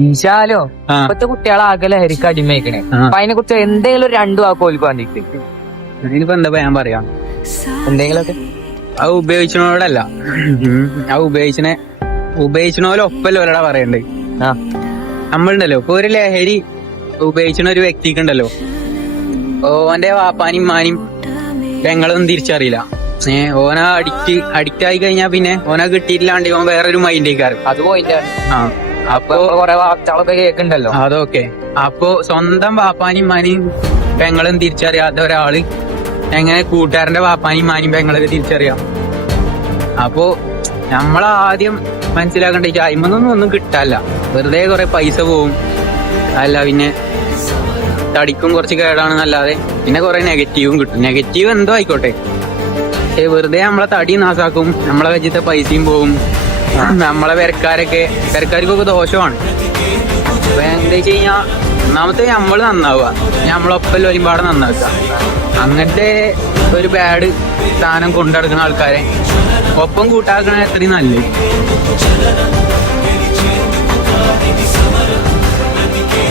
ഈശാലോ ആ. ഇപ്പത്തെ കുട്ടികളാകെ ലഹരിക്ക് അടിമയിക്കണേ. അപ്പൊ അതിനെ കുറിച്ച് എന്തെങ്കിലും ഒരു രണ്ടു വാക്ക് ഓൽക്ക് വേണ്ടിട്ട് ഇതിനിപ്പോ എന്താ ഞാൻ പറയാം. എന്തെങ്കിലുമൊക്കെ. അത് ഉപയോഗിച്ചണോടല്ല, ആ ഉപയോഗിച്ചണോലൊപ്പല്ലോടാ പറയണ്ടേ. ആ നമ്മളുണ്ടല്ലോ ഇപ്പൊ ഒരു ലഹരി ഉപയോഗിച്ചണ ഒരു വ്യക്തിക്കുണ്ടല്ലോ, ഓന്റെ വാപ്പാനും മാനും പെങ്ങളൊന്നും തിരിച്ചറിയില്ല. ഓനാ അഡിക്റ്റ് ആയി കഴിഞ്ഞാ പിന്നെ ഓനെ കിട്ടിയിട്ടില്ലാണ്ട് ഓൻ വേറൊരു മൈൻഡേക്കാറ്. അത് പോയില്ല. ആ അപ്പൊ കൊറേ വാർത്തകളൊക്കെ കേൾക്കണ്ടല്ലോ. അതൊക്കെ അപ്പൊ സ്വന്തം വാപ്പാനും മാനും പെങ്ങളും തിരിച്ചറിയാത്ത ഒരാള് എങ്ങനെ കൂട്ടുകാരന്റെ വാപ്പാനും മാനും പെങ്ങളൊക്കെ തിരിച്ചറിയാം? അപ്പൊ നമ്മളാദ്യം മനസ്സിലാക്കണ്ട, ഈ അയിമൊന്നും കിട്ടാല്ല, വെറുതെ കുറെ പൈസ പോവും. അല്ല പിന്നെ തടിക്കും കുറച്ച് കേടാണെന്നല്ലാതെ പിന്നെ കുറെ നെഗറ്റീവും കിട്ടും. നെഗറ്റീവ് എന്തോ ആയിക്കോട്ടെ, പക്ഷെ വെറുതെ നമ്മളെ തടി നാസാക്കും, നമ്മളെ വെച്ചിട്ട് പൈസയും പോവും, നമ്മളെ പെരക്കാർക്കൊക്കെ ദോഷമാണ്. അപ്പൊ എന്താ വെച്ച് കഴിഞ്ഞാ ഒന്നാമത്തെ നമ്മള് നന്നാവുക, നമ്മളൊപ്പം ഒരുപാട് നന്നാക്കുക. അങ്ങനത്തെ ഒരു ബാഡ് സ്ഥാനം കൊണ്ടെടുക്കുന്ന ആൾക്കാരെ ഒപ്പം കൂട്ടാക്കണ അത്രയും നല്ലത്.